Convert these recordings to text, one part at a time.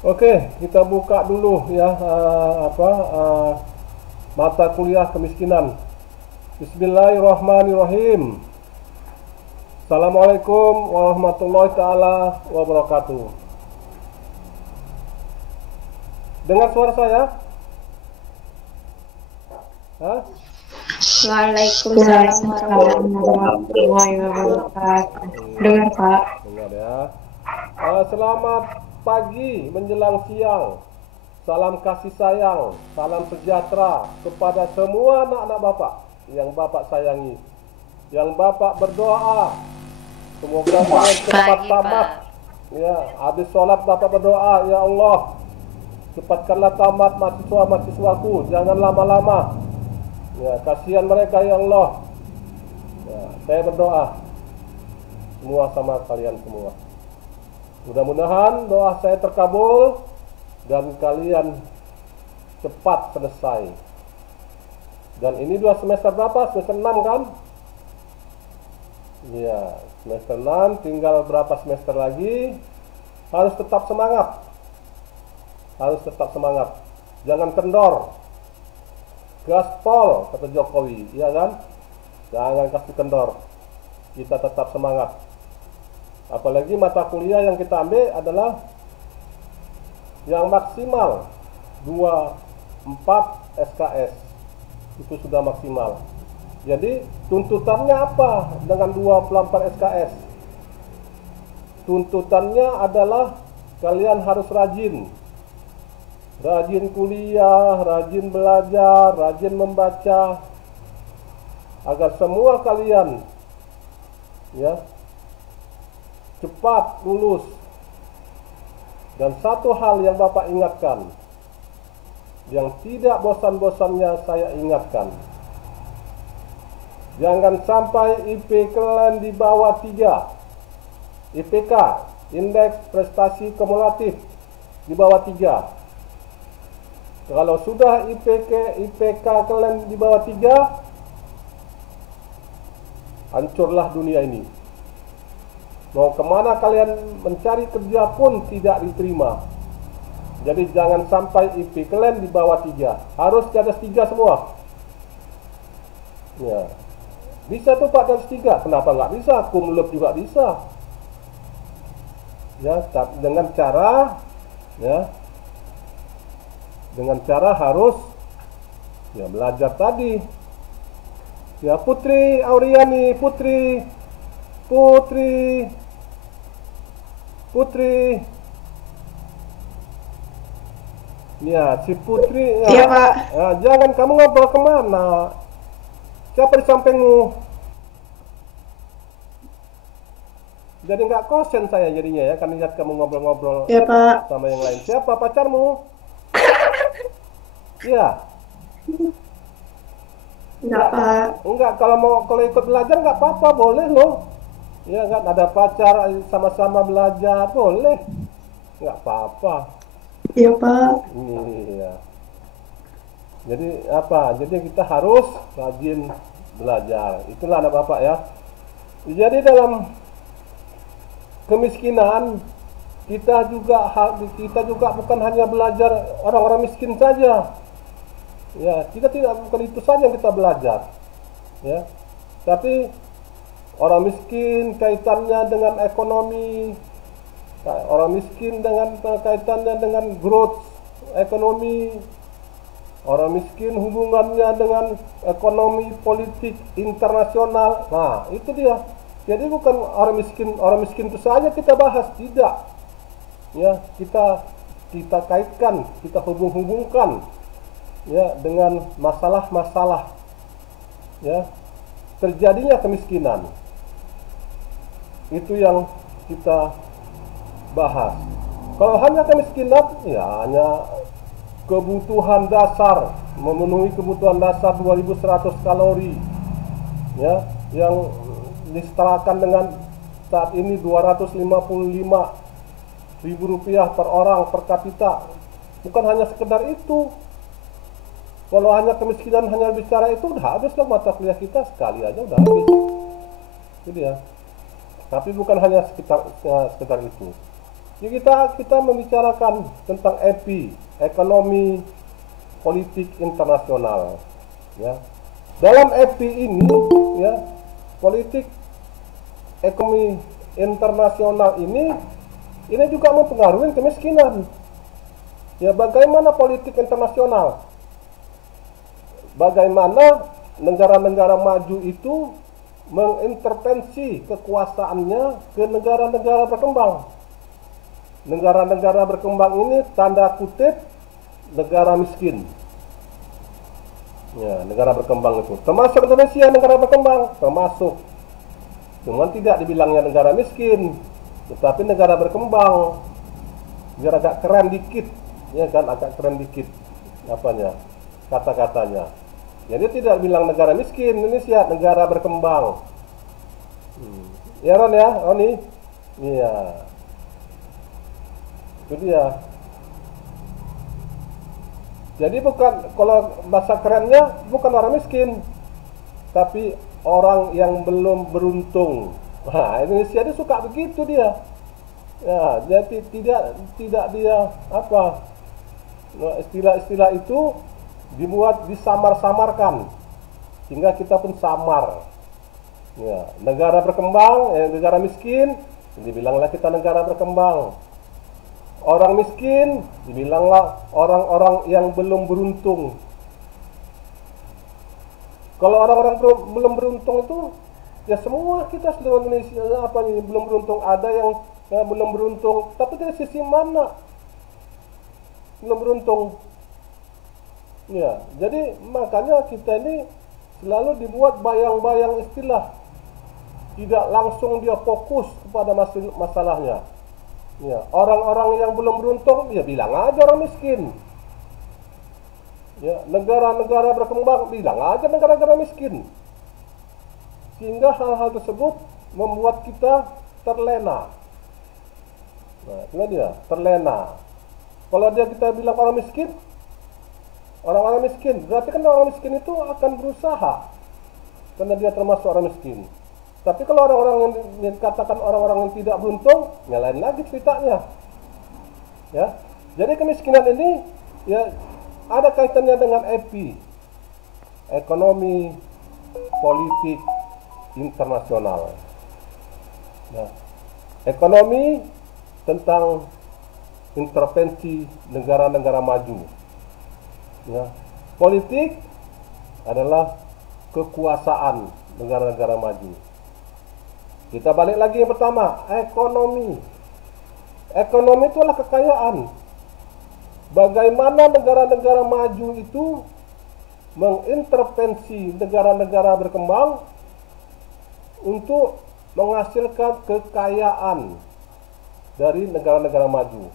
Oke, kita buka dulu ya mata kuliah kemiskinan. Bismillahirrahmanirrahim. Assalamualaikum warahmatullahi taala wabarakatuh. Dengar suara saya? Hah? Waalaikumsalam warahmatullahi wabarakatuh. Dengar Pak. Dengar ya. Selamat pagi menjelang siang. Salam kasih sayang, salam sejahtera kepada semua anak-anak Bapak yang Bapak sayangi. Yang Bapak berdoa semoga kalian cepat tamat. Ya, habis sholat Bapak berdoa, ya Allah, cepatkanlah tamat mahasiswa-mahasiswaku, jangan lama-lama. Ya, kasihan mereka ya Allah. Ya, saya berdoa semua sama kalian semua. Mudah-mudahan doa saya terkabul dan kalian cepat selesai. Dan ini 2 semester berapa? Semester 6 kan? Ya, semester 6, tinggal berapa semester lagi. Harus tetap semangat. Harus tetap semangat. Jangan kendor. Gaspol kata Jokowi, iya kan? Jangan kasih kendor. Kita tetap semangat. Apalagi mata kuliah yang kita ambil adalah yang maksimal 24 SKS. Itu sudah maksimal. Jadi tuntutannya apa dengan 24 SKS? Tuntutannya adalah kalian harus rajin. Rajin kuliah, rajin belajar, rajin membaca, agar semua kalian ya cepat lulus. Dan satu hal yang Bapak ingatkan, yang tidak bosan-bosannya saya ingatkan, jangan sampai IP kalian di bawah 3. IPK, indeks prestasi kumulatif, di bawah 3. Kalau sudah IPK kalian di bawah 3, hancurlah dunia ini. Mau kemana kalian mencari kerja pun tidak diterima. Jadi jangan sampai IP kalian di bawah 3. Harus di atas 3 semua. Ya. Bisa tuh Pak di atas 3. Kenapa nggak bisa? Kumlot juga bisa. Ya, dengan cara ya, dengan cara harus ya belajar tadi. Ya, Putri Auriani, Putri ya, si Putri ya, Iya Pak. ya, jangan kamu ngobrol kemana? Siapa di sampingmu? Jadi nggak kosen saya jadinya ya, kan lihat kamu ngobrol-ngobrol Iya Pak. sama yang lain. Siapa pacarmu? Iya. Enggak Pak. Enggak, kalau ikut belajar nggak apa-apa, boleh loh. Ya kan, ada pacar sama-sama belajar, boleh. Nggak apa-apa. Iya Pak. Iya. Jadi apa? Jadi kita harus rajin belajar. Itulah anak Bapak ya. Jadi dalam kemiskinan kita juga bukan hanya belajar orang-orang miskin saja. Ya, kita tidak bukan itu saja yang kita belajar. Ya. Tapi orang miskin kaitannya dengan ekonomi, orang miskin dengan kaitannya dengan growth ekonomi, orang miskin hubungannya dengan ekonomi politik internasional. Nah, itu dia. Jadi bukan orang miskin itu saja kita bahas, tidak. Ya, kita kaitkan, kita hubung-hubungkan ya dengan masalah-masalah ya terjadinya kemiskinan. Itu yang kita bahas. Kalau hanya kemiskinan, ya hanya kebutuhan dasar, memenuhi kebutuhan dasar 2100 kalori, ya, yang disetarakan dengan saat ini 255.000 rupiah per orang per kapita. Bukan hanya sekedar itu. Kalau hanya kemiskinan hanya bicara itu, udah habis lah mata kuliah kita, sekali aja udah habis. Itu dia. Tapi bukan hanya sekitar itu. Jadi kita membicarakan tentang EPI, ekonomi politik internasional. Ya. Dalam EPI ini, ya, politik ekonomi internasional ini juga mempengaruhi kemiskinan. Ya, bagaimana politik internasional? Bagaimana negara-negara maju itu mengintervensi kekuasaannya ke negara-negara berkembang. Negara-negara berkembang ini tanda kutip negara miskin. Ya, negara berkembang itu termasuk Indonesia, negara berkembang, termasuk. Cuman tidak dibilangnya negara miskin, tetapi negara berkembang. Biar agak keren dikit, ya kan, agak keren dikit apanya, kata-katanya. Jadi tidak bilang negara miskin, Indonesia negara berkembang. Ya Ron ya, Roni? Iya. Itu dia. Jadi bukan, kalau bahasa kerennya bukan orang miskin, tapi orang yang belum beruntung. Nah, Indonesia dia suka begitu dia. Ya, jadi tidak dia apa? Nah, istilah-istilah itu dibuat disamar-samarkan sehingga kita pun samar. Ya, negara berkembang, negara miskin, dibilanglah kita negara berkembang. Orang miskin, dibilanglah orang-orang yang belum beruntung. Kalau orang-orang belum beruntung itu, ya semua kita seluruh Indonesia apa nih belum beruntung. Ada yang belum beruntung, tapi dari sisi mana belum beruntung? Ya, jadi makanya kita ini selalu dibuat bayang-bayang istilah, tidak langsung dia fokus kepada masalahnya. Ya, orang-orang yang belum beruntung, ya bilang aja orang miskin. Ya, negara-negara berkembang, bilang aja negara-negara miskin. Sehingga hal-hal tersebut membuat kita terlena. Nah, itu dia, terlena. Kalau kita bilang orang miskin, orang-orang miskin, berarti kan orang miskin itu akan berusaha, karena dia termasuk orang miskin. Tapi kalau orang-orang yang dikatakan orang-orang yang tidak beruntung, nyalain lagi ceritanya. Ya, jadi kemiskinan ini ya ada kaitannya dengan EPI, ekonomi politik internasional. Nah, ekonomi tentang intervensi negara-negara maju. Ya, politik adalah kekuasaan negara-negara maju. Kita balik lagi yang pertama, ekonomi. Ekonomi itu adalah kekayaan. Bagaimana negara-negara maju itu mengintervensi negara-negara berkembang untuk menghasilkan kekayaan dari negara-negara maju,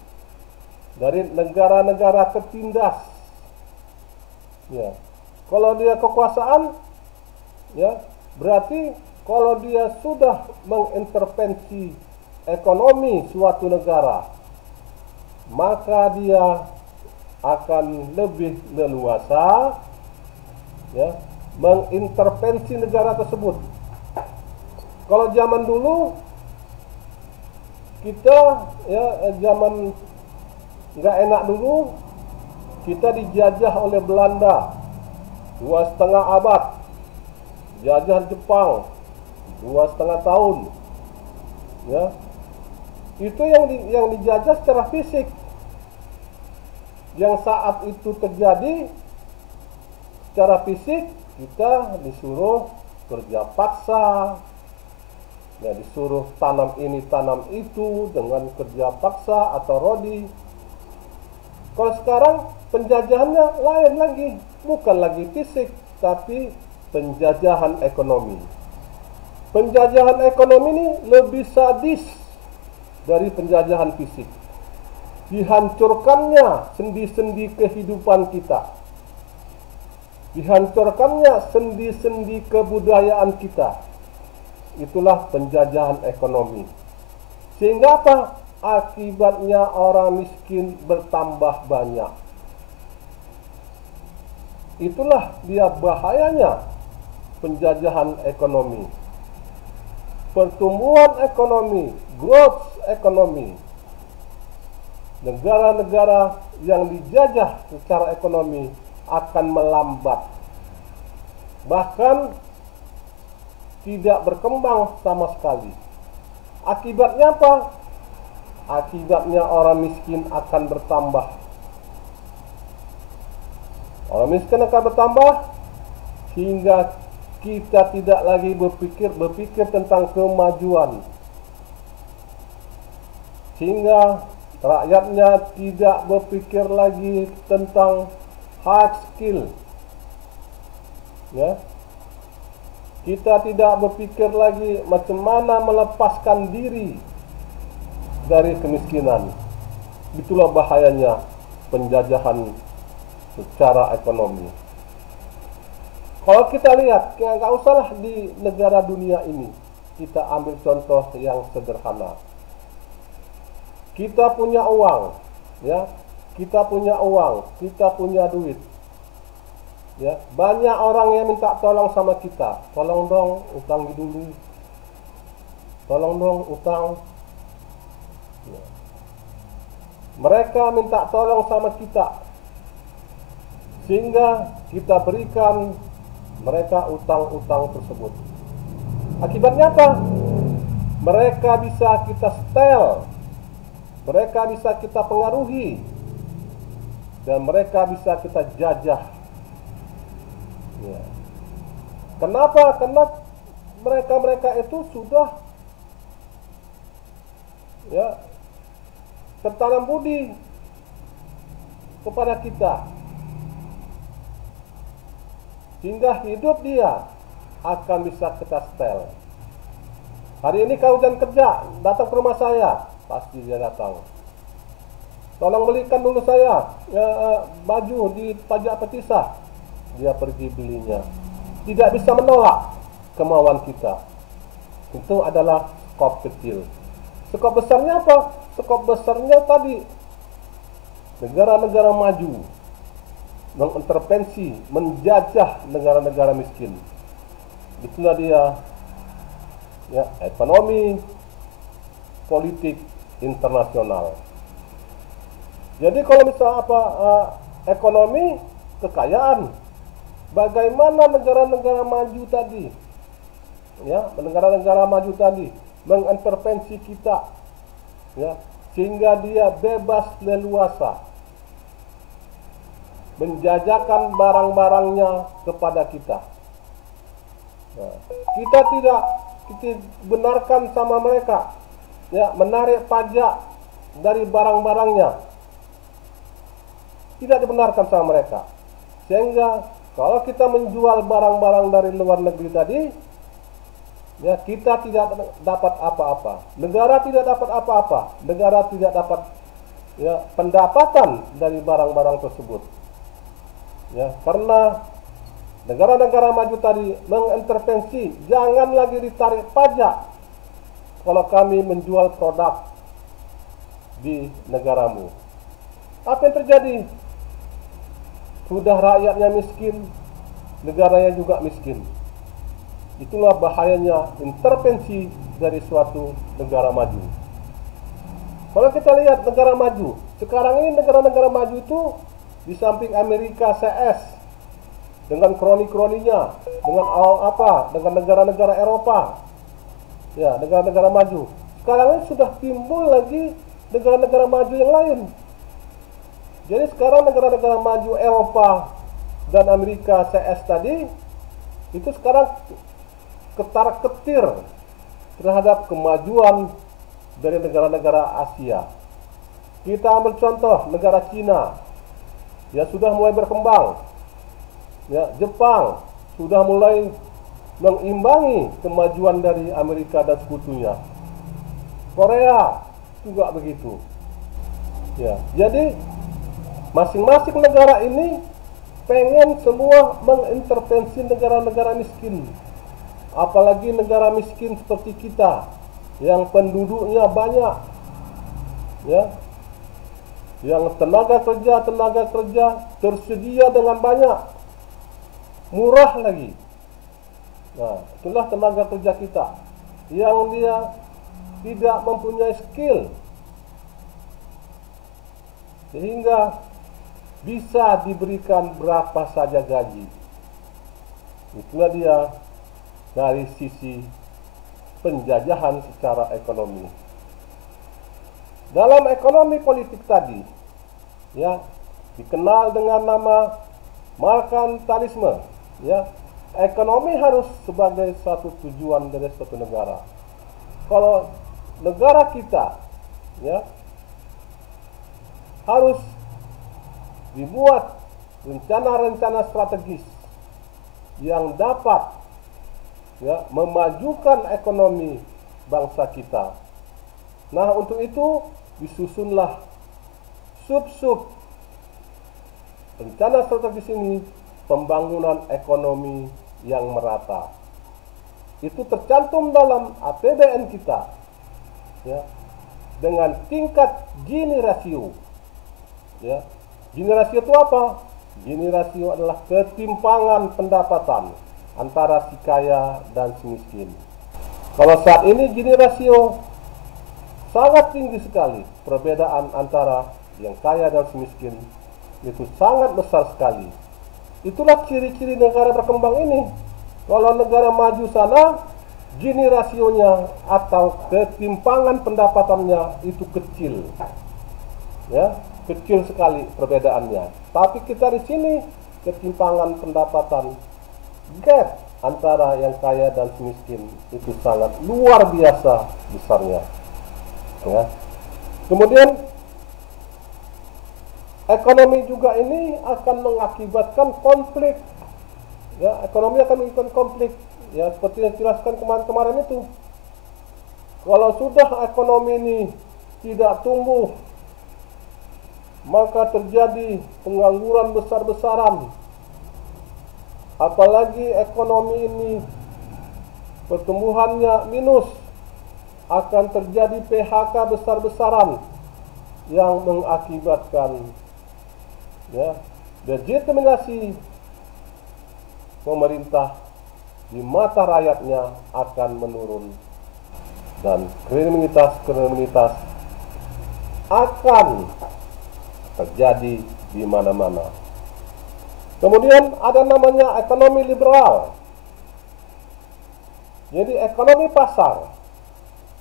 dari negara-negara tertindas. Ya, kalau dia kekuasaan, ya berarti kalau dia sudah mengintervensi ekonomi suatu negara, maka dia akan lebih leluasa ya mengintervensi negara tersebut. Kalau zaman dulu kita ya zaman nggak enak dulu, kita dijajah oleh Belanda 2,5 abad, jajah Jepang 2,5 tahun, ya itu yang dijajah secara fisik. Yang saat itu terjadi secara fisik, kita disuruh kerja paksa, ya disuruh tanam ini tanam itu dengan kerja paksa atau rodi. Kalau sekarang penjajahannya lain lagi, bukan lagi fisik, tapi penjajahan ekonomi. Penjajahan ekonomi ini lebih sadis dari penjajahan fisik. Dihancurkannya sendi-sendi kehidupan kita. Dihancurkannya sendi-sendi kebudayaan kita. Itulah penjajahan ekonomi. Sehingga apa? Akibatnya orang miskin bertambah banyak. Itulah dia bahayanya penjajahan ekonomi. Pertumbuhan ekonomi, growth ekonomi, negara-negara yang dijajah secara ekonomi akan melambat, bahkan tidak berkembang sama sekali. Akibatnya apa? Akibatnya orang miskin akan bertambah. Orang miskin akan bertambah hingga kita tidak lagi berpikir tentang kemajuan, sehingga rakyatnya tidak berpikir lagi tentang hard skill, ya. Kita tidak berpikir lagi macam mana melepaskan diri dari kemiskinan. Itulah bahayanya penjajahan secara ekonomi. Kalau kita lihat, nggak usahlah di negara dunia ini, kita ambil contoh yang sederhana. Kita punya uang, ya, kita punya uang, kita punya duit, ya. Banyak orang yang minta tolong sama kita, tolong dong utang dulu, tolong dong utang. Ya. Mereka minta tolong sama kita, sehingga kita berikan mereka utang-utang tersebut. Akibatnya apa? Mereka bisa kita setel, mereka bisa kita pengaruhi, dan mereka bisa kita jajah. Ya. Kenapa? Karena mereka itu sudah, ya, tertanam budi kepada kita, sehingga hidup dia akan bisa kita setel. Hari ini kau hujan kerja, datang ke rumah saya, pasti dia datang. Tolong belikan dulu saya baju di pajak petisah, dia pergi belinya. Tidak bisa menolak kemauan kita. Itu adalah skop kecil. Skop besarnya apa? Skop besarnya tadi, negara-negara maju mengintervensi, menjajah negara-negara miskin. Itulah dia, ya, ekonomi politik internasional. Jadi kalau misalnya ekonomi kekayaan, bagaimana negara-negara maju tadi, ya, negara-negara maju tadi mengintervensi kita, ya, sehingga dia bebas leluasa menjajakan barang-barangnya kepada kita. Nah, kita tidak benarkan sama mereka, ya, menarik pajak dari barang-barangnya. Tidak dibenarkan sama mereka. Sehingga kalau kita menjual barang-barang dari luar negeri tadi, ya, kita tidak dapat apa-apa. Negara tidak dapat apa-apa. Negara tidak dapat, ya, pendapatan dari barang-barang tersebut. Ya, karena negara-negara maju tadi mengintervensi, jangan lagi ditarik pajak kalau kami menjual produk di negaramu. Apa yang terjadi? Sudah rakyatnya miskin, negaranya juga miskin. Itulah bahayanya intervensi dari suatu negara maju. Kalau kita lihat negara maju, sekarang ini negara-negara maju itu di samping Amerika CS dengan kroni-kroninya, dengan negara-negara Eropa, ya, negara-negara maju. Sekarang ini sudah timbul lagi negara-negara maju yang lain. Jadi sekarang negara-negara maju Eropa dan Amerika CS tadi itu sekarang ketar-ketir terhadap kemajuan dari negara-negara Asia. Kita ambil contoh negara Cina, ya, sudah mulai berkembang. Ya, Jepang sudah mulai mengimbangi kemajuan dari Amerika dan sekutunya. Korea juga begitu. Ya, jadi masing-masing negara ini pengen semua mengintervensi negara-negara miskin. Apalagi negara miskin seperti kita yang penduduknya banyak, ya, yang tenaga kerja tersedia dengan banyak, murah lagi. Nah, itulah tenaga kerja kita yang dia tidak mempunyai skill, sehingga bisa diberikan berapa saja gaji. Itulah dia dari sisi penjajahan secara ekonomi. Dalam ekonomi politik tadi, ya, dikenal dengan nama merkantilisme, ya. Ekonomi harus sebagai satu tujuan dari suatu negara. Kalau negara kita, ya, harus dibuat rencana-rencana strategis yang dapat, ya, memajukan ekonomi bangsa kita. Nah, untuk itu disusunlah sub-sub rencana strategis ini, pembangunan ekonomi yang merata. Itu tercantum dalam APBN kita, ya, dengan tingkat Gini rasio. Ya, Gini rasio itu apa? Gini rasio adalah ketimpangan pendapatan antara si kaya dan si miskin. Kalau saat ini Gini rasio sangat tinggi sekali, perbedaan antara yang kaya dan si miskin itu sangat besar sekali. Itulah ciri-ciri negara berkembang ini. Kalau negara maju sana, Gini rasionya atau ketimpangan pendapatannya itu kecil, ya, kecil sekali perbedaannya. Tapi kita di sini ketimpangan pendapatan, gap antara yang kaya dan miskin itu sangat luar biasa besarnya. Ya. Kemudian ekonomi juga ini akan mengakibatkan konflik. Ya, ekonomi akan mengakibatkan konflik. Ya, seperti yang dijelaskan kemarin itu. Kalau sudah ekonomi ini tidak tumbuh, maka terjadi pengangguran besar-besaran. Apalagi ekonomi ini pertumbuhannya minus, akan terjadi PHK besar-besaran yang mengakibatkan, ya, legitimasi pemerintah di mata rakyatnya akan menurun dan kriminalitas akan terjadi di mana-mana. Kemudian ada namanya ekonomi liberal. Jadi ekonomi pasar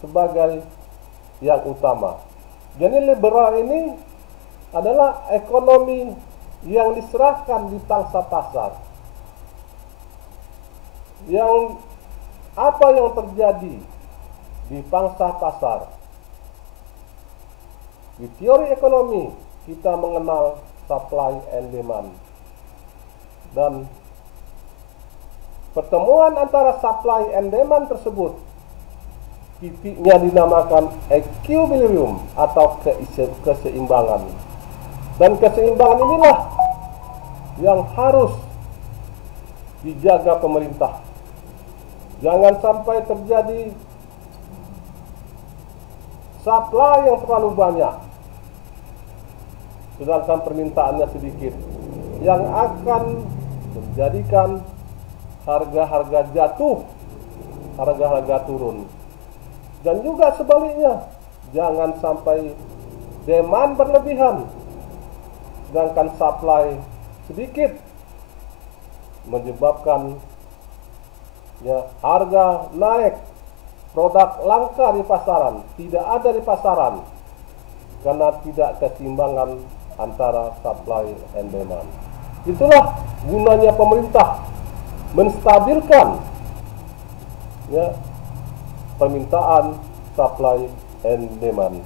sebagai yang utama. Jadi liberal ini adalah ekonomi yang diserahkan di pangsa pasar. Yang apa yang terjadi di pangsa pasar? Di teori ekonomi kita mengenal supply and demand, dan pertemuan antara supply and demand tersebut titiknya dinamakan equilibrium atau keseimbangan. Dan keseimbangan inilah yang harus dijaga pemerintah. Jangan sampai terjadi supply yang terlalu banyak sedangkan permintaannya sedikit, yang akan menjadikan harga-harga jatuh, harga-harga turun. Dan juga sebaliknya, jangan sampai demand berlebihan sedangkan supply sedikit, menyebabkan, ya, harga naik, produk langka di pasaran, tidak ada di pasaran karena tidak keseimbangan antara supply and demand. Itulah gunanya pemerintah menstabilkan, ya, permintaan, supply and demand.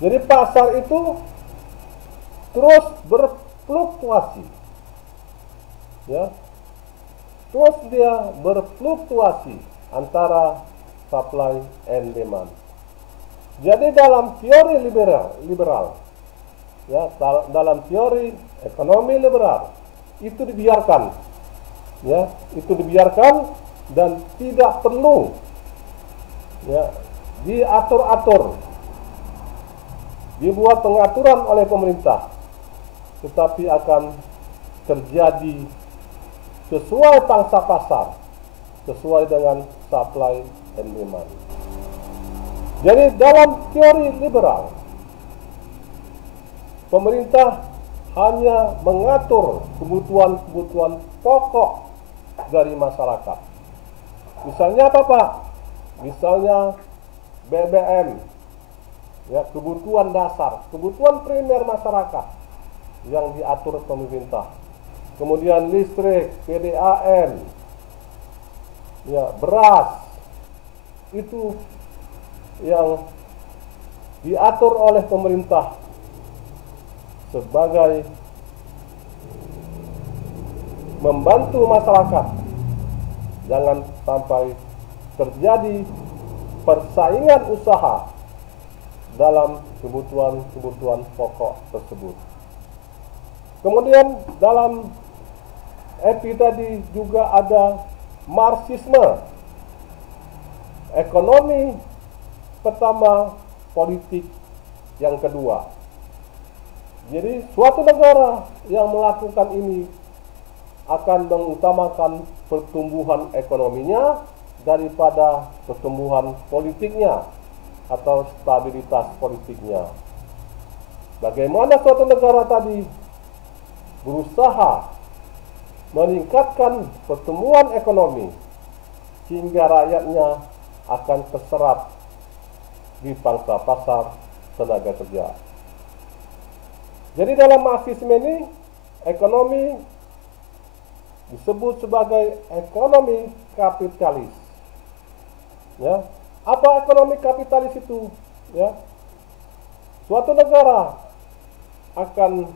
Jadi pasar itu terus berfluktuasi, ya, terus dia berfluktuasi antara supply and demand. Jadi dalam teori liberal, ya, dalam teori ekonomi liberal itu dibiarkan, ya, itu dibiarkan dan tidak perlu, ya, diatur-atur, dibuat pengaturan oleh pemerintah, tetapi akan terjadi sesuai pangsa pasar, sesuai dengan supply and demand. Jadi dalam teori liberal, pemerintah hanya mengatur kebutuhan-kebutuhan pokok dari masyarakat. Misalnya apa, Pak? Misalnya BBM, ya, kebutuhan dasar, kebutuhan primer masyarakat yang diatur pemerintah. Kemudian listrik, PDAM, ya, beras, itu yang diatur oleh pemerintah sebagai membantu masyarakat. Jangan sampai terjadi persaingan usaha dalam kebutuhan-kebutuhan pokok tersebut. Kemudian dalam EPI tadi juga ada Marxisme. Ekonomi pertama, politik yang kedua. Jadi suatu negara yang melakukan ini akan mengutamakan pertumbuhan ekonominya daripada pertumbuhan politiknya atau stabilitas politiknya. Bagaimana suatu negara tadi berusaha meningkatkan pertumbuhan ekonomi sehingga rakyatnya akan terserap di pangsa pasar tenaga kerja. Jadi dalam Marxisme ini, ekonomi disebut sebagai ekonomi kapitalis. Ya, apa ekonomi kapitalis itu? Ya, suatu negara akan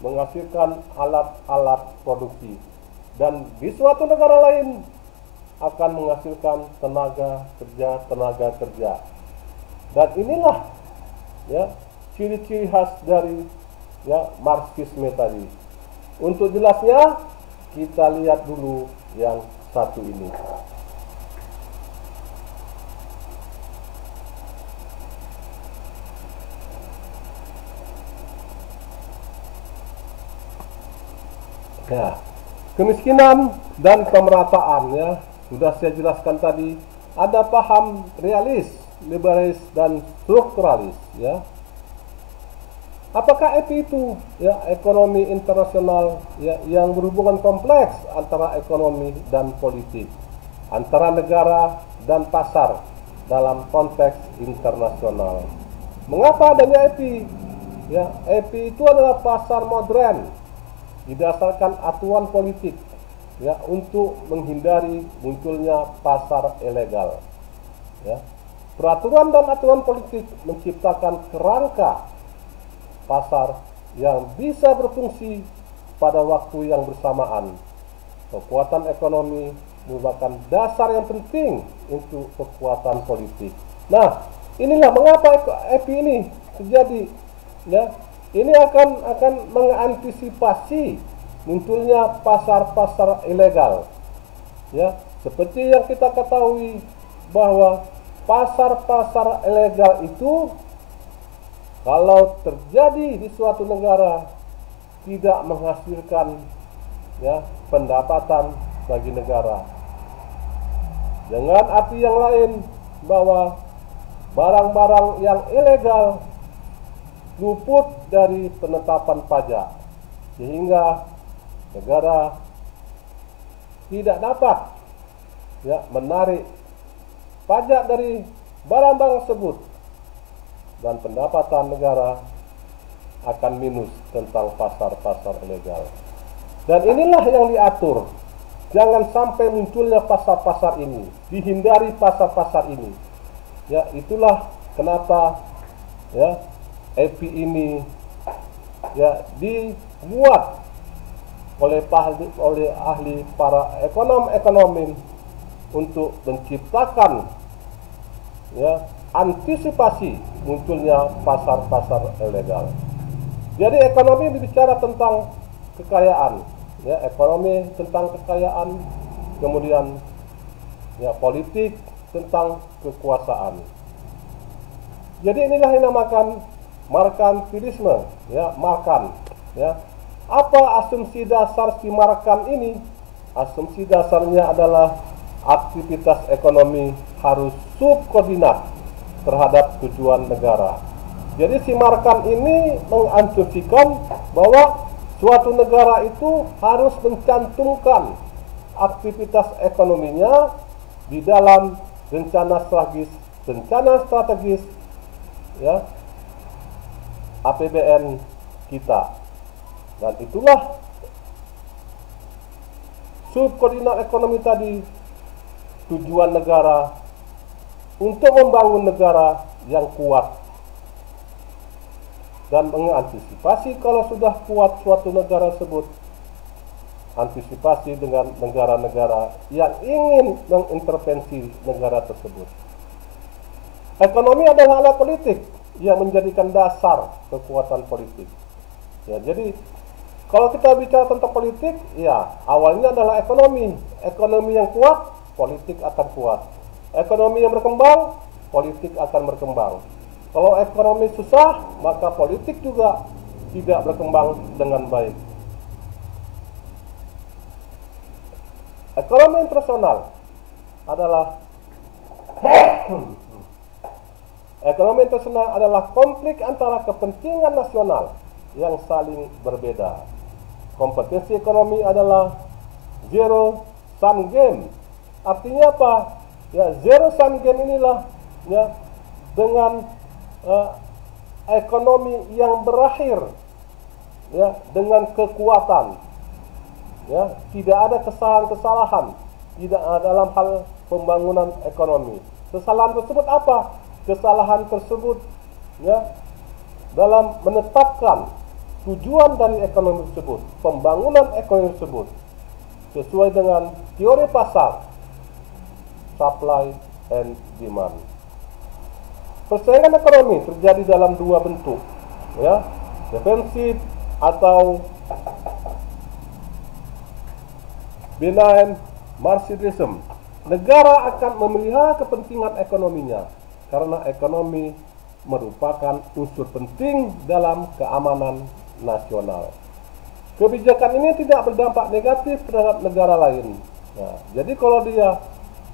menghasilkan alat-alat produksi, dan di suatu negara lain akan menghasilkan tenaga kerja. Dan inilah, ya, ciri-ciri khas dari, ya, Marxisme tadi. Untuk jelasnya kita lihat dulu yang satu ini. Ya, kemiskinan dan pemerataan, ya, sudah saya jelaskan tadi. Ada paham realis, liberalis, dan strukturalis, ya. Apakah EPI itu? Ya, ekonomi internasional, ya, yang berhubungan kompleks antara ekonomi dan politik, antara negara dan pasar dalam konteks internasional. Mengapa adanya EPI? Ya, EPI itu adalah pasar modern didasarkan aturan politik, ya, untuk menghindari munculnya pasar ilegal. Ya. Peraturan dan aturan politik menciptakan kerangka pasar yang bisa berfungsi pada waktu yang bersamaan. Kekuatan ekonomi merupakan dasar yang penting untuk kekuatan politik. Nah, inilah mengapa EPI ini terjadi. Ya, ini akan mengantisipasi munculnya pasar-pasar ilegal. Ya, seperti yang kita ketahui bahwa pasar-pasar ilegal itu kalau terjadi di suatu negara tidak menghasilkan, ya, pendapatan bagi negara. Dengan arti yang lain bahwa barang-barang yang ilegal luput dari penetapan pajak sehingga negara tidak dapat, ya, menarik pajak dari barang-barang tersebut, dan pendapatan negara akan minus tentang pasar-pasar ilegal. Dan inilah yang diatur. Jangan sampai munculnya pasar-pasar ini, dihindari pasar-pasar ini. Ya, itulah kenapa, ya, EPI ini, ya, dibuat oleh ahli para ekonom untuk menciptakan, ya, antisipasi munculnya pasar-pasar ilegal. Jadi ekonomi berbicara tentang kekayaan, ya, ekonomi tentang kekayaan, kemudian, ya, politik tentang kekuasaan. Jadi inilah yang dinamakan merkantilisme, ya, markan, ya. Apa asumsi dasar si markan ini? Asumsi dasarnya adalah aktivitas ekonomi harus subordinat terhadap tujuan negara. Jadi Simarkand ini menginstruksikan bahwa suatu negara itu harus mencantumkan aktivitas ekonominya di dalam rencana strategis ya APBN kita. Dan itulah subkoordinat ekonomi tadi, tujuan negara untuk membangun negara yang kuat dan mengantisipasi kalau sudah kuat suatu negara tersebut, antisipasi dengan negara-negara yang ingin mengintervensi negara tersebut. Ekonomi adalah alat politik yang menjadikan dasar kekuatan politik. Ya, jadi kalau kita bicara tentang politik, ya awalnya adalah ekonomi. Ekonomi yang kuat, politik akan kuat. Ekonomi yang berkembang, politik akan berkembang. Kalau ekonomi susah, maka politik juga tidak berkembang dengan baik. Ekonomi internasional adalah ekonomi internasional adalah konflik antara kepentingan nasional yang saling berbeda. Kompetensi ekonomi adalah zero sum game. Artinya apa? Ya, zero sum game inilah ya dengan ekonomi yang berakhir ya dengan kekuatan. Ya, tidak ada kesalahan-kesalahan tidak dalam hal pembangunan ekonomi. Kesalahan tersebut apa? Kesalahan tersebut ya dalam menetapkan tujuan dari ekonomi tersebut, pembangunan ekonomi tersebut sesuai dengan teori pasar, supply and demand. Persaingan ekonomi terjadi dalam dua bentuk, ya, defensif atau benign marxism. Negara akan memelihara kepentingan ekonominya karena ekonomi merupakan unsur penting dalam keamanan nasional. Kebijakan ini tidak berdampak negatif terhadap negara lain. Nah, jadi kalau dia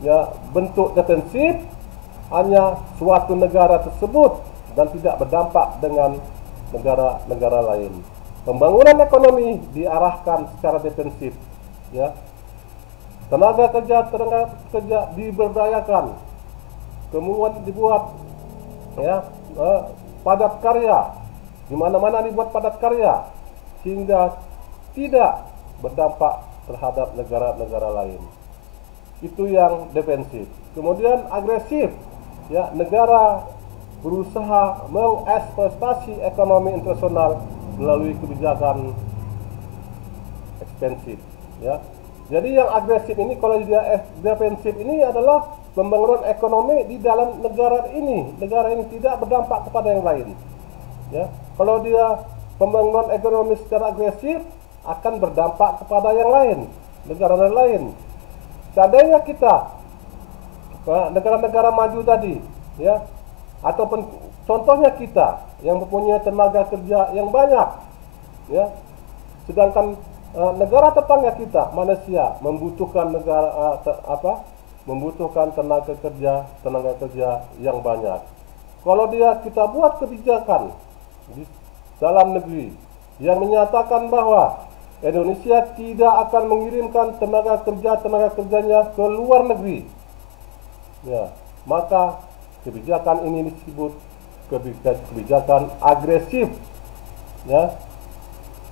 ya bentuk defensif, hanya suatu negara tersebut dan tidak berdampak dengan negara-negara lain. Pembangunan ekonomi diarahkan secara defensif, ya. Tenaga kerja diberdayakan, kemudian dibuat ya padat karya, di mana-mana dibuat padat karya sehingga tidak berdampak terhadap negara-negara lain. Itu yang defensif. Kemudian agresif, ya, negara berusaha mengeksploitasi ekonomi internasional melalui kebijakan ekspansif, ya. Jadi yang agresif ini, kalau dia defensif ini adalah pembangunan ekonomi di dalam negara ini tidak berdampak kepada yang lain, ya. Kalau dia pembangunan ekonomi secara agresif akan berdampak kepada yang lain, negara lain. Seandainya kita negara-negara maju tadi, ya, ataupun contohnya kita yang mempunyai tenaga kerja yang banyak, ya, sedangkan negara tetangga kita, Malaysia, membutuhkan membutuhkan tenaga kerja yang banyak. Kalau kita buat kebijakan di dalam negeri yang menyatakan bahwa Indonesia tidak akan mengirimkan tenaga kerjanya ke luar negeri, ya, maka kebijakan ini disebut kebijakan agresif, ya.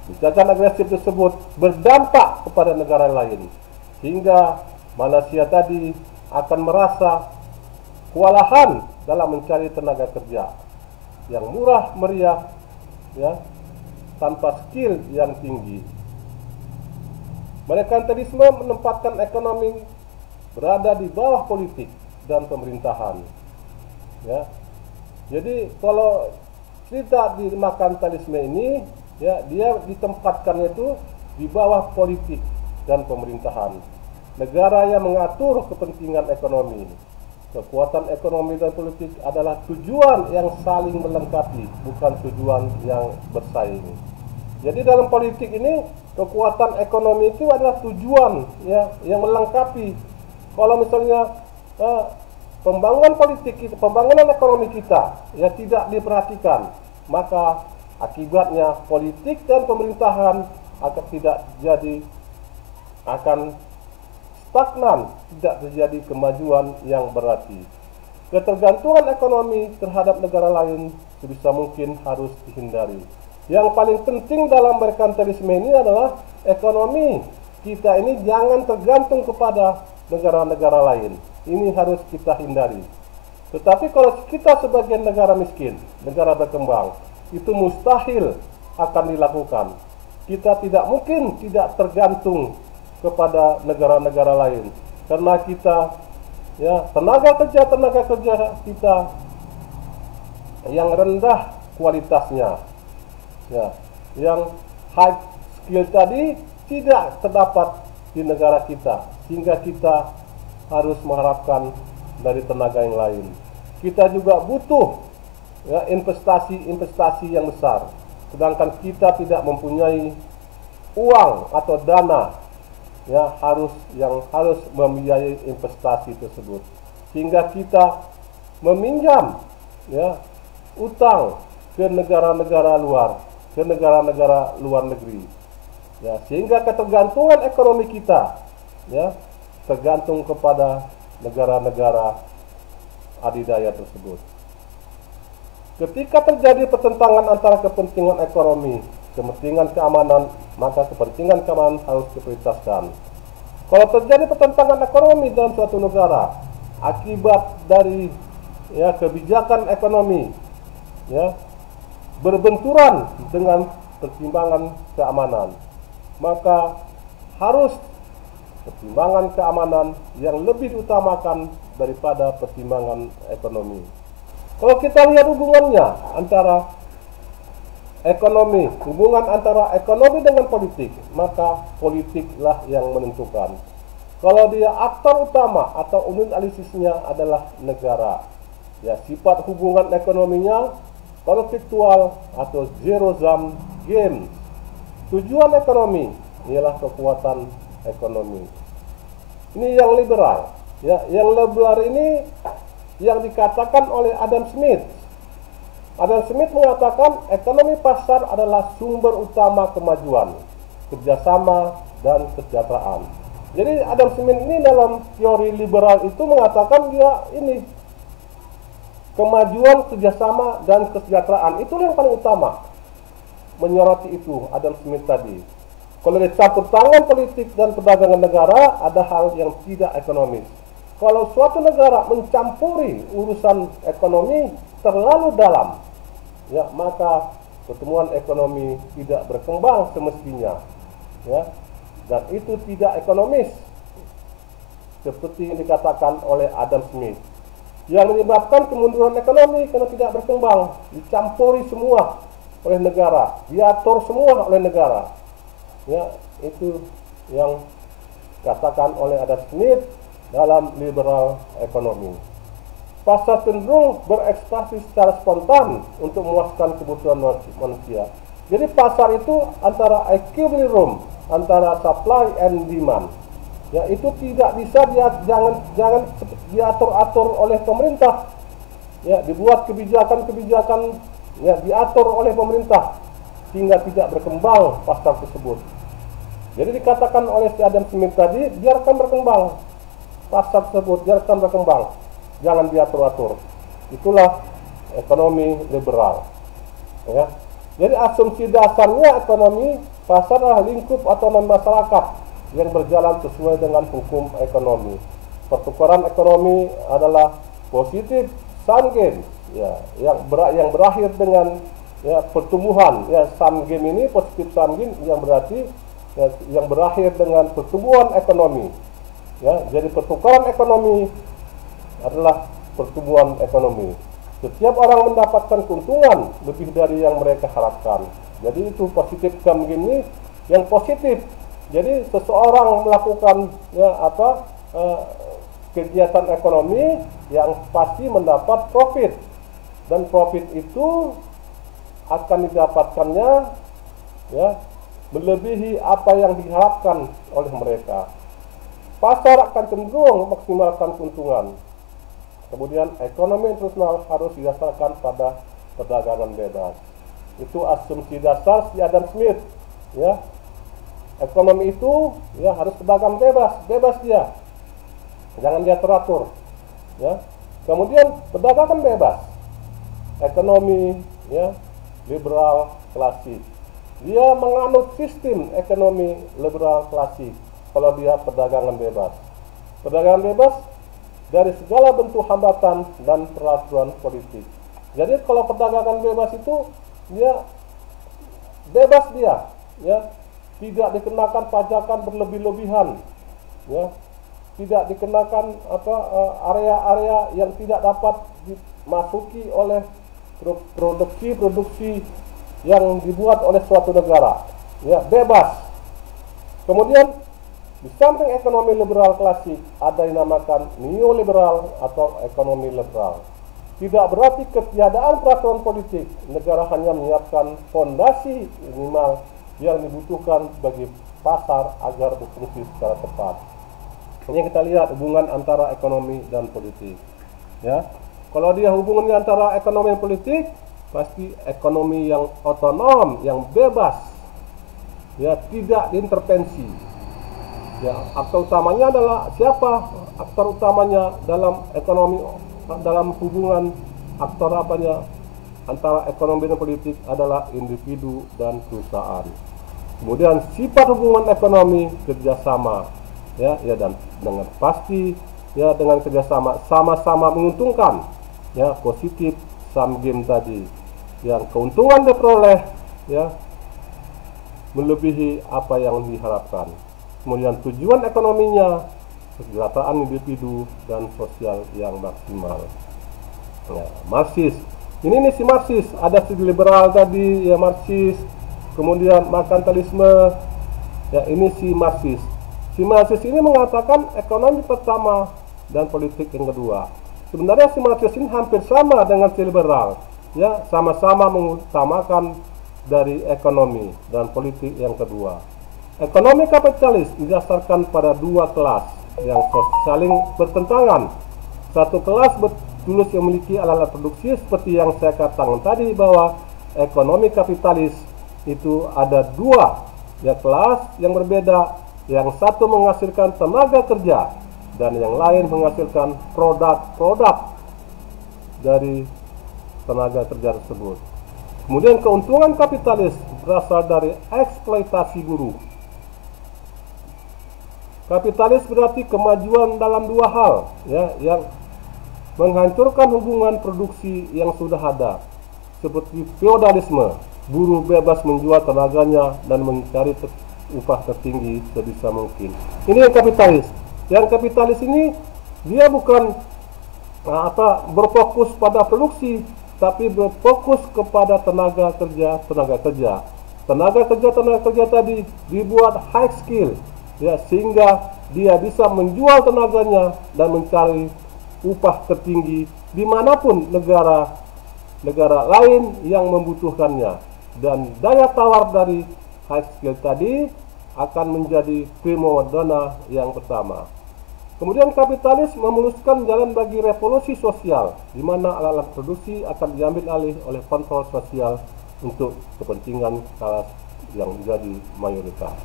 Kebijakan agresif tersebut berdampak kepada negara lain sehingga Malaysia tadi akan merasa kewalahan dalam mencari tenaga kerja yang murah meriah, ya, tanpa skill yang tinggi. Merkantilisme menempatkan ekonomi berada di bawah politik dan pemerintahan, ya. Jadi kalau cerita di merkantilisme ini, ya, dia ditempatkannya itu di bawah politik dan pemerintahan. Negara yang mengatur kepentingan ekonomi. Kekuatan ekonomi dan politik adalah tujuan yang saling melengkapi, bukan tujuan yang bersaing. Jadi dalam politik ini, kekuatan ekonomi itu adalah tujuan, ya, yang melengkapi. Kalau misalnya pembangunan politik kita, pembangunan ekonomi kita ya tidak diperhatikan, maka akibatnya politik dan pemerintahan akan stagnan, tidak terjadi kemajuan yang berarti. Ketergantungan ekonomi terhadap negara lain sebisa mungkin harus dihindari. Yang paling penting dalam merkantilisme ini adalah ekonomi kita ini jangan tergantung kepada negara-negara lain. Ini harus kita hindari. Tetapi kalau kita sebagai negara miskin, negara berkembang, itu mustahil akan dilakukan. Kita tidak mungkin tidak tergantung kepada negara-negara lain, karena kita tenaga kerja kita yang rendah kualitasnya, yang high skill tadi tidak terdapat di negara kita, sehingga kita harus mengharapkan dari tenaga yang lain. Kita juga butuh investasi yang besar, sedangkan kita tidak mempunyai uang atau dana yang harus membiayai investasi tersebut, sehingga kita meminjam utang ke negara-negara luar negeri, sehingga ketergantungan ekonomi kita tergantung kepada negara-negara adidaya tersebut. Ketika terjadi pertentangan antara kepentingan ekonomi, kepentingan keamanan, maka kepentingan keamanan harus diprioritaskan. Kalau terjadi pertentangan ekonomi dalam suatu negara akibat dari kebijakan ekonomi berbenturan dengan pertimbangan keamanan, maka harus pertimbangan keamanan yang lebih diutamakan daripada pertimbangan ekonomi. Kalau kita lihat hubungannya antara hubungan antara ekonomi dengan politik, maka politiklah yang menentukan. Kalau dia aktor utama atau unit analisisnya adalah negara, sifat hubungan ekonominya konfliktual atau zero sum game. Tujuan ekonomi ialah kekuatan ekonomi. Ini yang liberal. Yang liberal ini yang dikatakan oleh Adam Smith. Adam Smith mengatakan ekonomi pasar adalah sumber utama kemajuan, kerjasama, dan kesejahteraan. Jadi Adam Smith ini dalam teori liberal itu mengatakan kemajuan, kerjasama, dan kesejahteraan itu yang paling utama. Menyoroti itu Adam Smith tadi. Kalau dicampur tangan politik dan perdagangan negara, ada hal yang tidak ekonomis. Kalau suatu negara mencampuri urusan ekonomi terlalu dalam, maka pertumbuhan ekonomi tidak berkembang semestinya, dan itu tidak ekonomis, seperti yang dikatakan oleh Adam Smith, yang menyebabkan kemunduran ekonomi karena tidak berkembang, dicampuri semua oleh negara, diatur semua oleh negara. Itu yang dikatakan oleh Adam Smith dalam liberal ekonomi. Pasar cenderung berekspansi secara spontan untuk memuaskan kebutuhan manusia. Jadi pasar itu antara equilibrium, antara supply and demand. Itu tidak bisa jangan diatur-atur oleh pemerintah. Dibuat kebijakan-kebijakan diatur oleh pemerintah sehingga tidak berkembang pasar tersebut. Jadi dikatakan oleh si Adam Smith tadi, biarkan berkembang pasar tersebut, biarkan berkembang, jangan diatur-atur. Itulah ekonomi liberal. Jadi asumsi dasarnya ekonomi pasar adalah lingkup otonom masyarakat yang berjalan sesuai dengan hukum ekonomi. Pertukaran ekonomi adalah positif sum game, yang berakhir dengan pertumbuhan. Sum game ini positif sum game yang berarti yang berakhir dengan pertumbuhan ekonomi. Jadi pertukaran ekonomi adalah pertumbuhan ekonomi. Setiap orang mendapatkan keuntungan lebih dari yang mereka harapkan. Jadi itu positif sum game ini yang positif. Jadi seseorang melakukan kegiatan ekonomi yang pasti mendapat profit, dan profit itu akan didapatkannya melebihi apa yang diharapkan oleh mereka. Pasar akan cenderung memaksimalkan keuntungan. Kemudian ekonomi internasional harus didasarkan pada perdagangan bebas. Itu asumsi dasar si Adam Smith, ya. Ekonomi itu ya harus pedagang bebas, bebas dia. Jangan dia teratur, ya. Kemudian pedagang kan bebas. Ekonomi ya liberal klasik. Dia menganut sistem ekonomi liberal klasik kalau dia perdagangan bebas. Perdagangan bebas dari segala bentuk hambatan dan peraturan politik. Jadi kalau perdagangan bebas itu dia bebas dia, ya, tidak dikenakan pajakan berlebih-lebihan, ya, tidak dikenakan area-area yang tidak dapat dimasuki oleh produksi-produksi yang dibuat oleh suatu negara, ya, bebas. Kemudian di samping ekonomi liberal klasik ada yang dinamakan neoliberal atau ekonomi liberal. Tidak berarti ketiadaan peraturan politik, negara hanya menyiapkan fondasi minimal yang dibutuhkan bagi pasar agar berfungsi secara tepat. Ini kita lihat hubungan antara ekonomi dan politik, ya. Kalau dia hubungannya antara ekonomi dan politik, pasti ekonomi yang otonom, yang bebas, ya, tidak diintervensi. Ya, aktor utamanya adalah siapa? Aktor utamanya dalam ekonomi, dalam hubungan aktor antara ekonomi dan politik adalah individu dan perusahaan. Kemudian sifat hubungan ekonomi kerjasama, ya, dan dengan pasti ya dengan kerjasama sama-sama menguntungkan, ya, positif sum game tadi, yang keuntungan diperoleh ya melebihi apa yang diharapkan. Kemudian tujuan ekonominya kesejahteraan individu dan sosial yang maksimal. Ya, Marxis. Ini si Marxis, ada si liberal tadi ya Marxis, kemudian merkantilisme. Ya, ini si Marxis. Si Marxis ini mengatakan ekonomi pertama dan politik yang kedua. Sebenarnya si Marxis ini hampir sama dengan si liberal, ya, sama-sama mengutamakan dari ekonomi dan politik yang kedua. Ekonomi kapitalis didasarkan pada dua kelas yang saling bertentangan. Satu kelas tulus yang memiliki alat-alat produksi seperti yang saya katakan tadi, bahwa ekonomi kapitalis itu ada dua ya kelas yang berbeda. Yang satu menghasilkan tenaga kerja dan yang lain menghasilkan produk-produk dari tenaga kerja tersebut. Kemudian keuntungan kapitalis berasal dari eksploitasi buruh. Kapitalis berarti kemajuan dalam dua hal, ya, yang menghancurkan hubungan produksi yang sudah ada, seperti feodalisme, buruh bebas menjual tenaganya dan mencari upah tertinggi sebisa mungkin. Ini yang kapitalis. Yang kapitalis ini dia bukan berfokus pada produksi, tapi berfokus kepada tenaga kerja tadi dibuat high skill, ya, sehingga dia bisa menjual tenaganya dan mencari upah tertinggi dimanapun negara lain yang membutuhkannya. Dan daya tawar dari high skill tadi akan menjadi primadona yang pertama. Kemudian kapitalis memuluskan jalan bagi revolusi sosial, di mana alat-alat produksi akan diambil alih oleh kontrol sosial untuk kepentingan kelas yang menjadi mayoritas.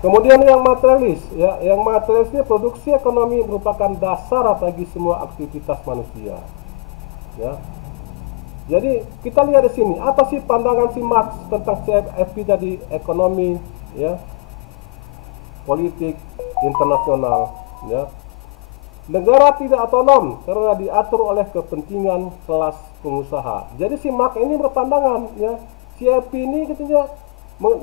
Kemudian yang materialis, ya, yang materialis ini produksi ekonomi merupakan dasar bagi semua aktivitas manusia, ya. Jadi kita lihat di sini apa sih pandangan si Marx tentang CFP tadi, ekonomi, ya, politik internasional, ya. Negara tidak otonom karena diatur oleh kepentingan kelas pengusaha. Jadi si Marx ini berpandangan, ya, CFP ini katanya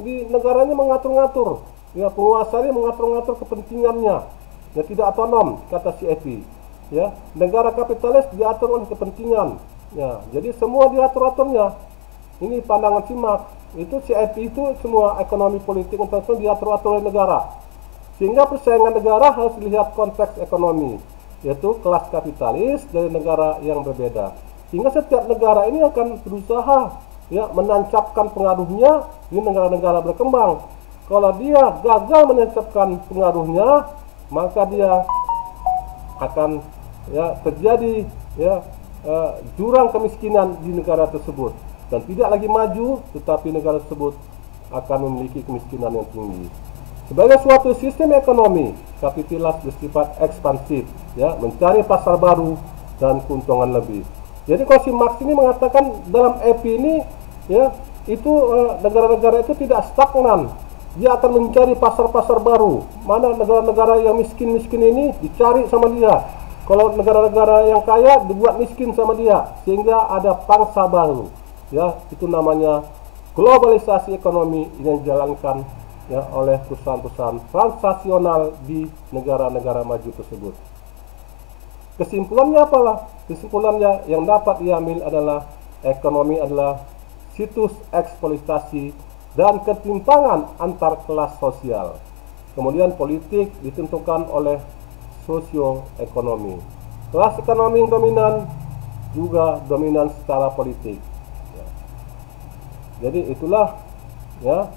di negaranya mengatur-ngatur, ya, penguasanya mengatur-ngatur kepentingannya, ya, tidak otonom kata CFP, ya. Negara kapitalis diatur oleh kepentingan. Ya, jadi semua diatur-aturnya. Ini pandangan si Marx. Itu CFP itu semua ekonomi politik internasional diatur-atur oleh negara. Sehingga persaingan negara harus dilihat konteks ekonomi, yaitu kelas kapitalis dari negara yang berbeda. Sehingga setiap negara ini akan berusaha, ya, menancapkan pengaruhnya di negara-negara berkembang. Kalau dia gagal menancapkan pengaruhnya, maka dia akan, ya, terjadi, ya, jurang kemiskinan di negara tersebut dan tidak lagi maju, tetapi negara tersebut akan memiliki kemiskinan yang tinggi. Sebagai suatu sistem ekonomi, kapitalis bersifat ekspansif, ya, mencari pasar baru dan keuntungan lebih. Jadi kalau si Marx ini mengatakan dalam EP ini, ya, itu negara-negara itu tidak stagnan, dia akan mencari pasar-pasar baru. Mana negara-negara yang miskin-miskin ini dicari sama dia. Kalau negara-negara yang kaya dibuat miskin sama dia, sehingga ada pangsa baru. Ya, itu namanya globalisasi ekonomi yang dijalankan, ya, oleh perusahaan-perusahaan transnasional di negara-negara maju tersebut. Kesimpulannya apalah? Kesimpulannya yang dapat diambil adalah ekonomi adalah situs eksploitasi dan ketimpangan antar kelas sosial. Kemudian politik ditentukan oleh sosioekonomi. Kelas ekonomi yang dominan juga dominan secara politik. Ya. Jadi itulah, ya,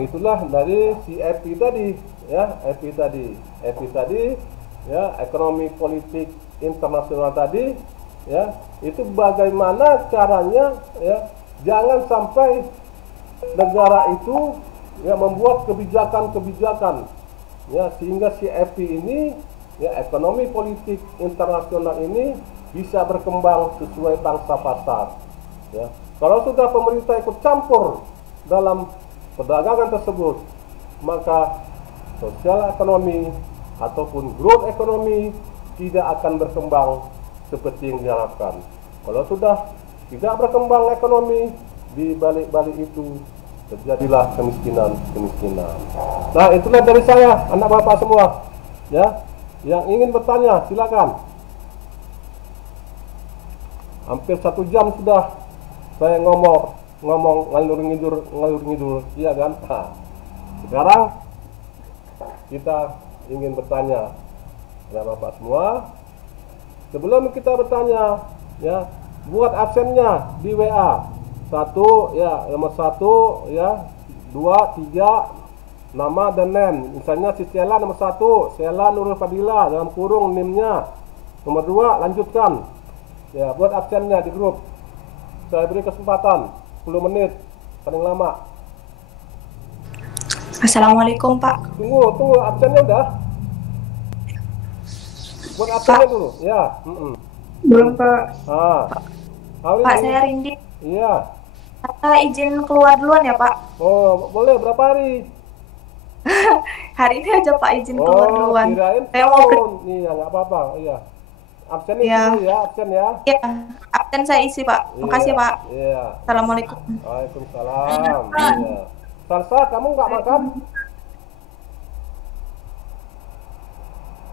itulah dari si EPI tadi, ya, EPI tadi, ya, ekonomi politik internasional tadi, ya, itu bagaimana caranya, ya, jangan sampai negara itu, ya, membuat kebijakan-kebijakan, ya, sehingga si EPI ini, ya, ekonomi politik internasional ini bisa berkembang sesuai pangsa pasar. Ya. Kalau sudah pemerintah ikut campur dalam perdagangan tersebut, maka sosial ekonomi ataupun growth ekonomi tidak akan berkembang seperti yang diharapkan. Kalau sudah tidak berkembang ekonomi, di balik-balik itu terjadilah kemiskinan. Nah, itulah dari saya, anak bapak semua, ya. Yang ingin bertanya silakan. Hampir 1 jam sudah saya ngomong ngalur ngidul, iya kan? Nah, sekarang kita ingin bertanya, anak bapak semua. Sebelum kita bertanya, ya, buat absennya di WA. 1, ya, nomor 1, ya, 2, 3, nama dan NIM. Misalnya si Sela nomor 1, Sela Nurul Fadila dalam kurung NIM-nya. Nomor 2, lanjutkan. Ya, buat absennya di grup. Saya beri kesempatan 10 menit paling lama. Assalamualaikum, Pak. Tunggu absennya udah. Buat absennya dulu, ya. Belum, Pak. Pak, saya Rindi. Iya. Saya izin keluar duluan ya, Pak. Oh, boleh berapa hari? Hari ini aja, Pak, izin keluar duluan. Kirain Saya mau iya, nggak apa-apa. Iya. Absen ya. Itu ya, absen ya. Iya, absen saya isi, Pak. Makasih, Pak. Iya. Assalamualaikum. Waalaikumsalam. Iya. Salsa, kamu nggak makan?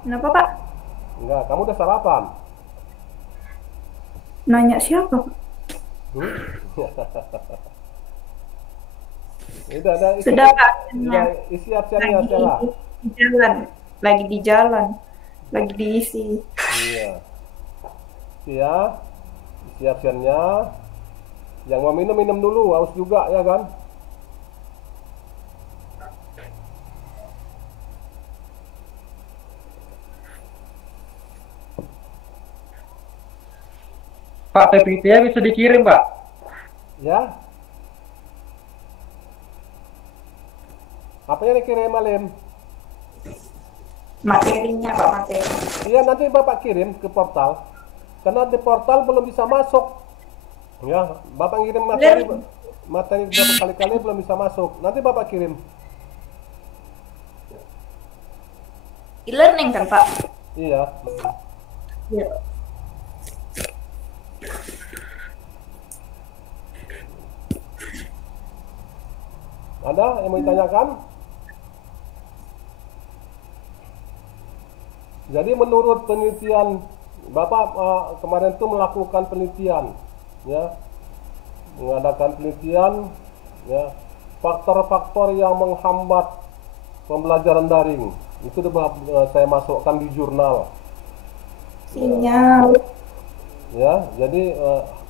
Kenapa, Pak? Enggak, kamu udah sarapan? Nanya siapa? Udah isi. Sudah, Pak. Udah isi absennya, Stella. Lagi di jalan. Lagi diisi. Iya. Iya. Isi absennya. Yang mau minum dulu, haus juga ya kan? Pak, PPT-nya bisa dikirim, Pak? Ya. Apanya dikirim, Alim? Materinya, Pak, materi. Iya, nanti Bapak kirim ke portal. Karena di portal belum bisa masuk. Ya, Bapak kirim materi berapa kali-kali belum bisa masuk. Nanti Bapak kirim. E-learning kan, Pak? Iya. Iya. Ada yang mau ditanyakan? Jadi menurut penelitian Bapak kemarin itu melakukan penelitian, ya, mengadakan penelitian, ya, faktor-faktor yang menghambat pembelajaran daring itu saya masukkan di jurnal. Sinyal. Ya, jadi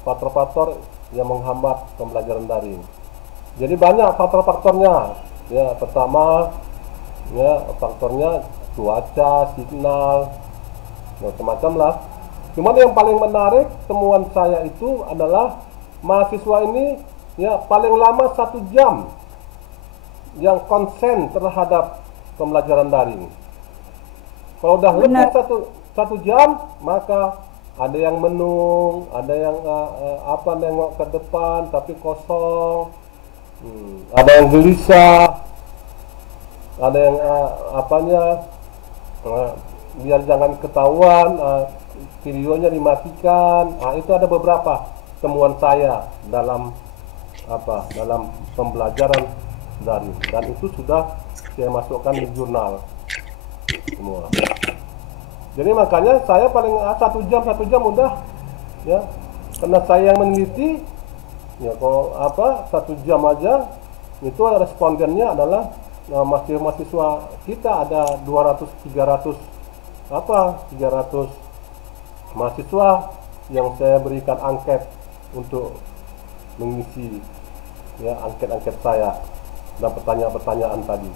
faktor-faktor yang menghambat pembelajaran daring. Jadi banyak faktor-faktornya. Ya, pertama, ya, faktornya cuaca, signal, macam-macam lah. Cuman yang paling menarik temuan saya itu adalah mahasiswa ini ya paling lama 1 jam yang konsen terhadap pembelajaran daring. Kalau udah lebih satu jam, maka ada yang menung, ada yang nengok ke depan tapi kosong, ada yang gelisah, ada yang biar jangan ketahuan, videonya dimatikan. Itu ada beberapa temuan saya dalam pembelajaran daring, dan itu sudah saya masukkan di jurnal semua. Jadi makanya saya paling 1 jam udah ya, karena saya yang meneliti ya. Kalau 1 jam aja itu respondennya adalah mahasiswa kita ada 200-300 mahasiswa yang saya berikan angket untuk mengisi ya angket-angket saya dan pertanyaan-pertanyaan tadi.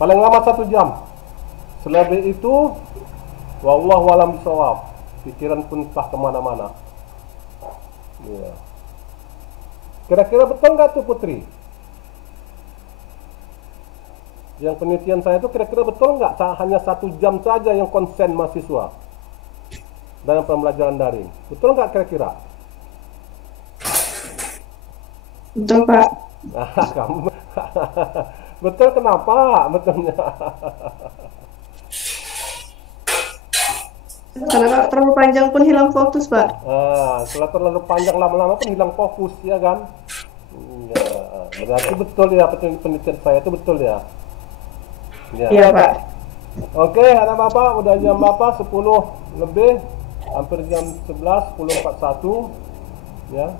Paling lama 1 jam. Selebih itu wallahu alam bisawab, pikiran pun entah kemana-mana ya. Kira-kira betul nggak tuh Putri? Yang penelitian saya itu kira-kira betul nggak hanya 1 jam saja yang konsen mahasiswa dalam pembelajaran daring? Betul nggak kira-kira? Betul, Pak. Kamu betul, kenapa betulnya? Karena terlalu panjang pun hilang fokus, Pak. Setelah terlalu panjang lama-lama pun hilang fokus ya kan? Ya, berarti betul ya penelitian saya itu betul ya. Iya, Pak. Oke, anak Bapak, udah jam Bapak 10 lebih, hampir jam 11, 10.41 ya.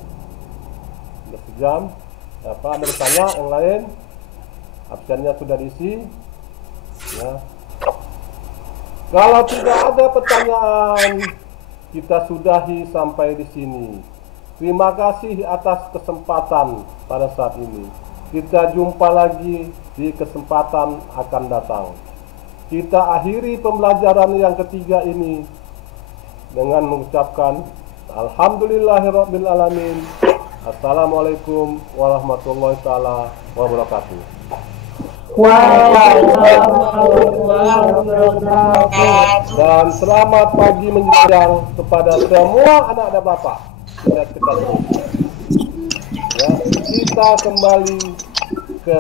Udah sejam. Ada bertanya yang lain? Absennya sudah diisi ya. Kalau tidak ada pertanyaan, kita sudahi sampai di sini. Terima kasih atas kesempatan pada saat ini. Kita jumpa lagi di kesempatan akan datang. Kita akhiri pembelajaran yang ketiga ini dengan mengucapkan Alhamdulillahirabbil alamin. Assalamualaikum warahmatullahi taala wabarakatuh. Dan selamat pagi menjelang kepada semua anak dan bapak. Ya, kita kembali ke